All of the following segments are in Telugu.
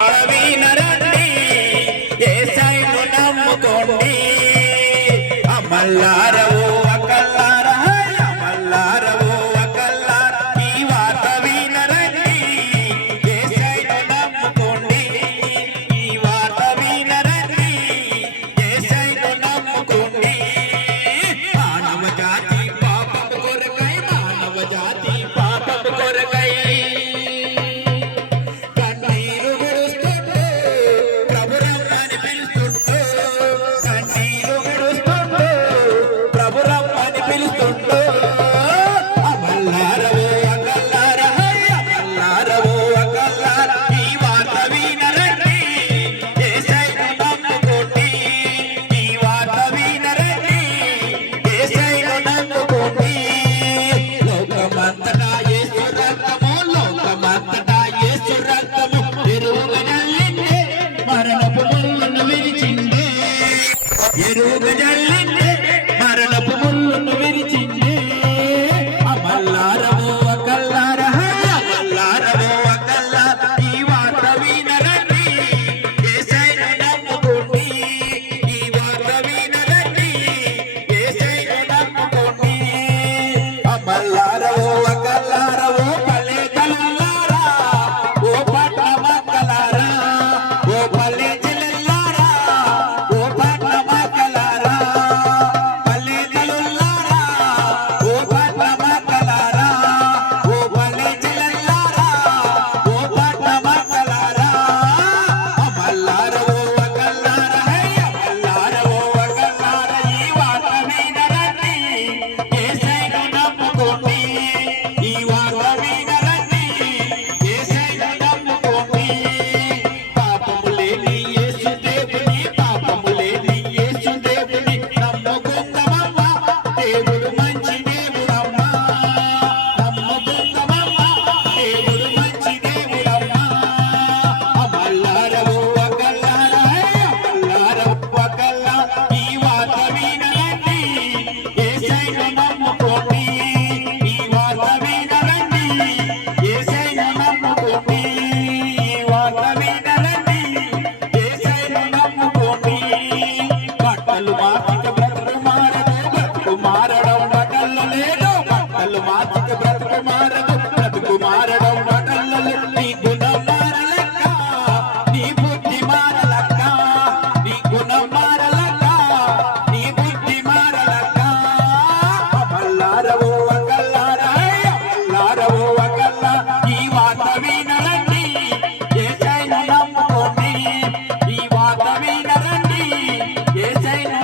వినరండి యేసయ్యను నమ్ముకోండి అమల్లారవో అకల్లార అమల్లారవో అకల్లార ఈ వార్త వినరండి యేసయ్యను నమ్ముకోండి ఈ వార్త వినరండి యేసయ్యను నమ్ముకోండి మానవ జాతి పాపము కొరకై మానవ జాతి పాపము కొరకై ఎరుగు జల్లిందే మరణపు ముళ్ళను విరిచిందే అమల్లారవో అకల్లార అమల్లారవో అకల్లార ఈ వార్త వినరండి యేసయ్యను నమ్ముకోండి ఈ వార్త వినరండి యేసయ్యను నమ్ముకోండి అమల్లారవో అకల్లారవో పల్లె తల్లారా ఓ పట్టమక్కలారా ఓ పల్లె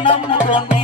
నమ్ముకోండి